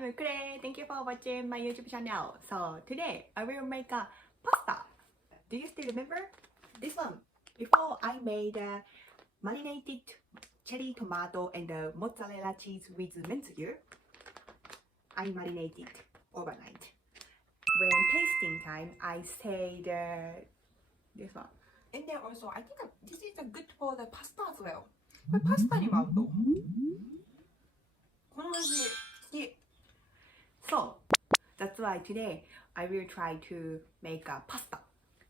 I'm Ukure. Thank you for watching my YouTube channel. So today I will make a pasta. Do you still remember this one? Before I made marinated cherry tomato and mozzarella cheese with mentgyu. I marinated overnight. When tasting time, I said this one. And then also, I think this is good for the pasta as well. これパスタにも合うと思う。この味好き。So that's why today I will try to make a pasta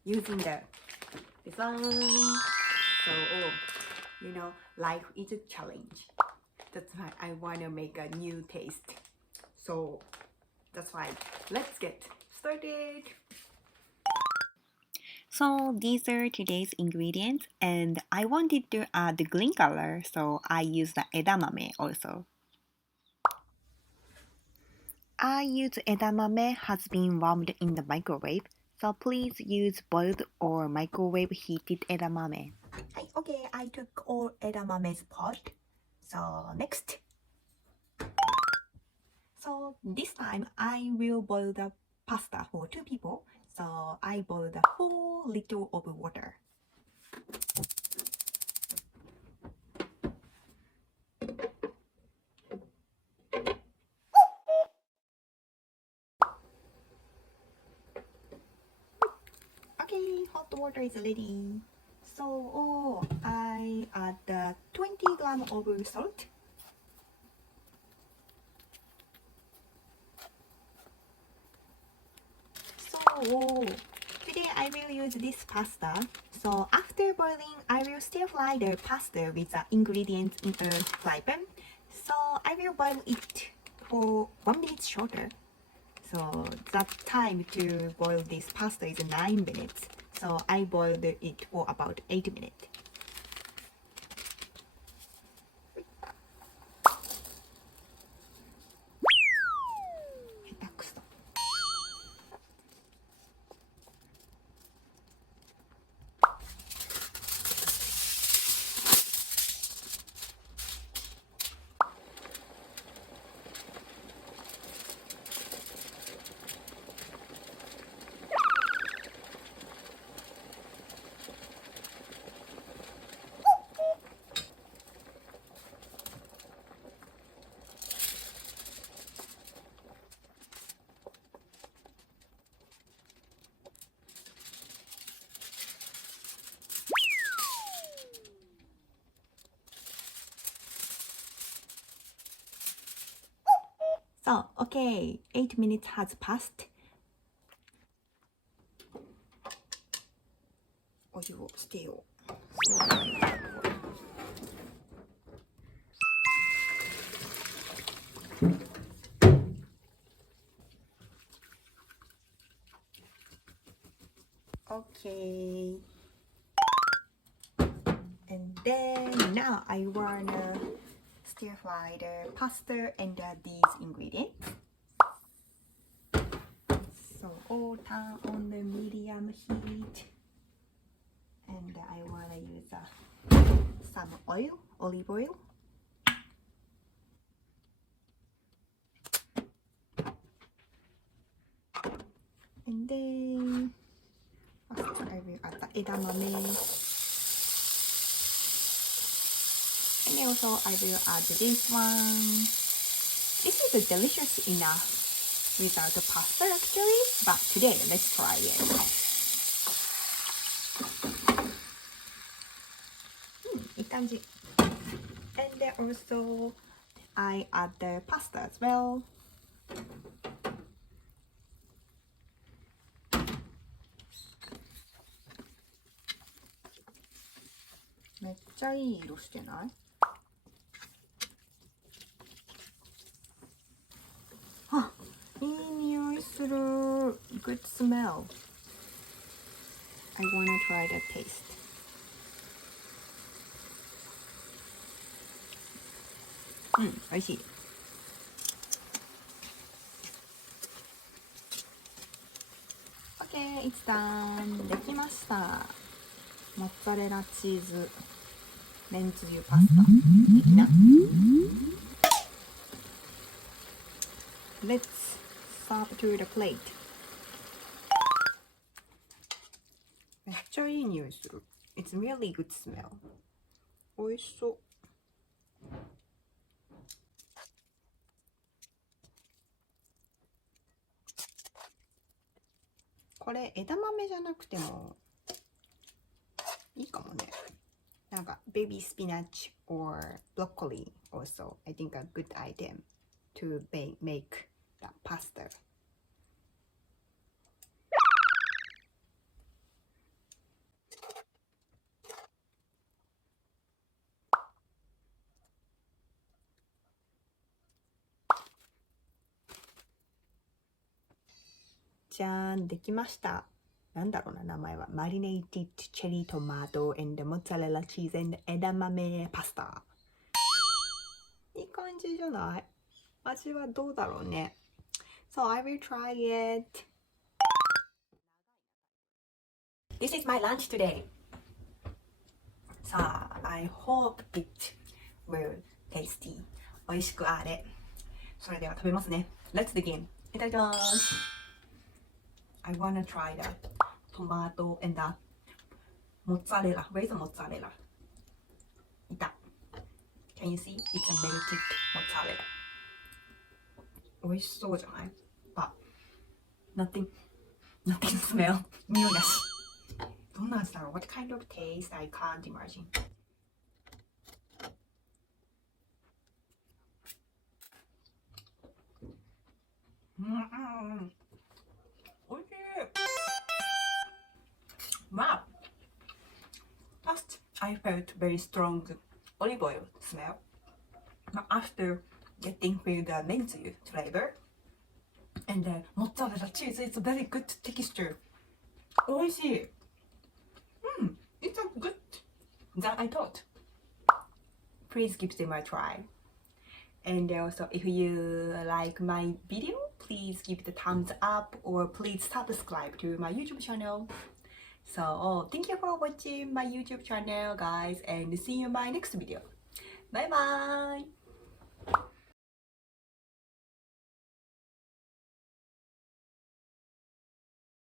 using this one. So life is a challenge. That's why I wanna make a new taste. So that's why let's get started. So these are today's ingredients, and I wanted to add the green color, so I used the edamame also. I use edamame has been warmed in the microwave, so please use boiled or microwave heated edamame. Okay, I took all edamame's pot. So next. So this time I will boil the pasta for 2 people. So I boiled 4 liters of water. Okay, hot water is ready. So I add 20 grams of salt. So today I will use this pasta. So after boiling, I will stir fry the pasta with the ingredients in a fry pan. So I will boil it for 1 minute shorter. So that time to boil this pasta is 9 minutes. So I boiled it for about 8 minutes. So, okay, 8 minutes has passed. お湯を捨てよう。Okay. And then now I wanna stir fry the pasta and these ingredients. So all turn on the medium heat. And I wanna use some oil, olive oil. And then first I will add the edamame. And also I will add this one. This is delicious enough without the pasta actually, but today let's try it. いい感じ。And then also I add the pasta as well. めっちゃいい色してない？あ、いい匂いする。Good smell. I wanna try the taste. うん、美味しい。Okay, it's done. できました。モッツァレラチーズめんつゆパスタ的な。let's serve to the plate. めっちゃいい匂いする。It's really good smell. 美味しそう。これ枝豆じゃなくてもいいかもね。なんか baby spinach or broccoli also I think a good item to make the pasta. じゃーん、できました。なんだろうな、名前は。マリネイティッドチェリートマト and モッツァレラチーズ and 枝豆パスタ。いい感じじゃない？味はどうだろうね。So I will try it. This is my lunch today. さあ、I hope it will tasty. 美味しくあれ。それでは食べますね。Let's begin. いただきます。I wanna try the tomato and the mozzarella. Where is the mozzarella? いた。Can you see? It's a melted mozzarella. 美味しそうじゃない？ But nothing smell. 匂いだし。どんな味だろう？ What kind of taste? I can't imagine. おいしい。Wow. First, I felt very strong olive oil smell. But after getting with the mentsu flavor and the mozzarella cheese, it's a very good texture. おいしい。It's a good than I thought. Please give them a try. And also, if you like my video, please give the thumbs up or please subscribe to my YouTube channel. So, thank you for watching my YouTube channel, guys, and see you in my next video. Bye bye!